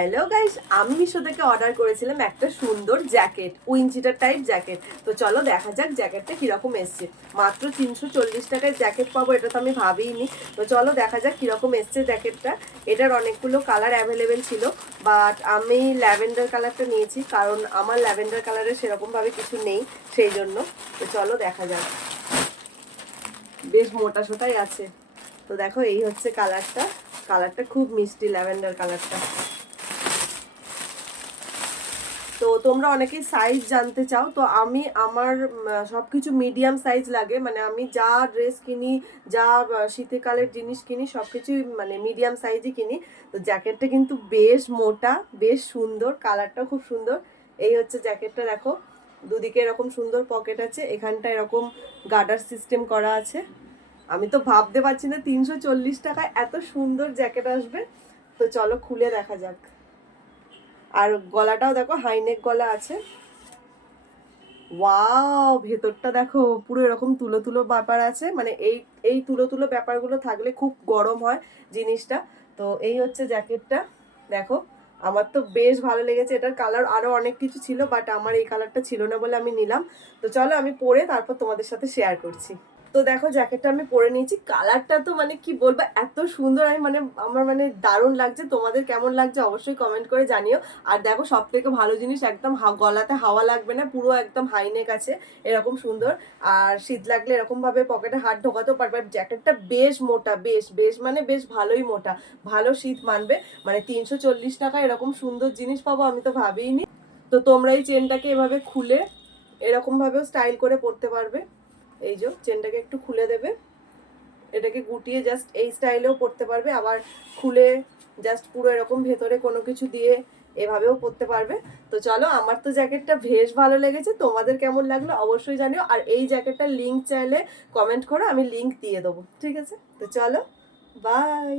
Hello guys, আমি মিশো থেকে order করেছিলাম একটা সুন্দর জ্যাকেট, উইনচিটার টাইপ জ্যাকেট। তো চলো দেখা যাক জ্যাকেটটা কিরকম এসছে। মাত্র 340 টাকায় জ্যাকেট পাবো এটা তো আমি ভাবিনি। তো চলো দেখা যাক কিরকম এসছে জ্যাকেটটা। এটার অনেকগুলো কালার অ্যাভেলেবেল ছিল, বাট আমি ল্যাভেন্ডার কালারটা নিয়েছি কারণ আমার ল্যাভেন্ডার কালারের সেরকমভাবে কিছু নেই, সেই জন্য। তো চলো দেখা যাক। বেশ মোটা সোটাই আছে। তো দেখো এই হচ্ছে কালারটা। কালারটা খুব মিষ্টি, ল্যাভেন্ডার কালারটা। তো তোমরা অনেকেই সাইজ জানতে চাও, তো আমি আমার সব কিছু মিডিয়াম সাইজ লাগে, মানে আমি যা ড্রেস কিনি, যা শীতকালের জিনিস কিনি সব কিছুই মানে মিডিয়াম সাইজই কিনি। তো জ্যাকেটটা কিন্তু বেশ মোটা, বেশ সুন্দর, কালারটাও খুব সুন্দর। এই হচ্ছে জ্যাকেটটা, দেখো দুদিকে এরকম সুন্দর পকেট আছে, এখানটা এরকম গার্ডার সিস্টেম করা আছে। আমি তো ভাবতে পারছি না 340 টাকায় এত সুন্দর জ্যাকেট আসবে। তো চলো খুলে দেখা যাক। আর গলাটাও দেখো হাইনেক গলা আছে। ওয়াও, ভেতরটা দেখো পুরো এরকম তুলো তুলো ব্যাপার আছে, মানে এই এই তুলো তুলো ব্যাপারগুলো থাকলে খুব গরম হয় জিনিসটা। তো এই হচ্ছে জ্যাকেটটা, দেখো আমার তো বেশ ভালো লেগেছে। এটার কালার আরো অনেক কিছু ছিল, বাট আমার এই কালারটা ছিল না বলে আমি নিলাম। তো চলো আমি পরে তারপর তোমাদের সাথে শেয়ার করছি। তো দেখো জ্যাকেটটা আমি পরে নিয়েছি, কালারটা তো মানে কি বলবো, এত সুন্দর। আমি মানে আমার মানে দারুণ লাগছে। তোমাদের কেমন লাগছে অবশ্যই কমেন্ট করে জানিও। আর দেখো সব থেকে ভালো জিনিস, একদম গলাতে হাওয়া লাগবে না, পুরো একদম হাইনেক আছে, এরকম সুন্দর। আর শীত লাগলে এরকম ভাবে পকেটে হাত ঢোকাতেও পারবে। জ্যাকেটটা বেশ মোটা, বেশ বেশ মানে বেশ ভালোই মোটা, ভালো শীত মানবে। মানে 340 টাকা এরকম সুন্দর জিনিস পাবো আমি তো ভাবিনি। তো তোমরা এই চেনটাকে এভাবে খুলে এরকম ভাবেও স্টাইল করে পরতে পারবে। এই যে চেনটাকে একটু খুলে দেবে, এটাকে গুটিয়ে জাস্ট এই স্টাইলেও পরতে পারবে, আবার খুলে জাস্ট পুরো এরকম ভেতরে কোনো কিছু দিয়ে এভাবেও পরতে পারবে। তো চলো, আমার তো জ্যাকেটটা বেশ ভালো লেগেছে, তোমাদের কেমন লাগলো অবশ্যই জানিও। আর এই জ্যাকেটটার লিঙ্ক চাইলে কমেন্ট করো, আমি লিঙ্ক দিয়ে দেবো, ঠিক আছে? তো চলো, বাই।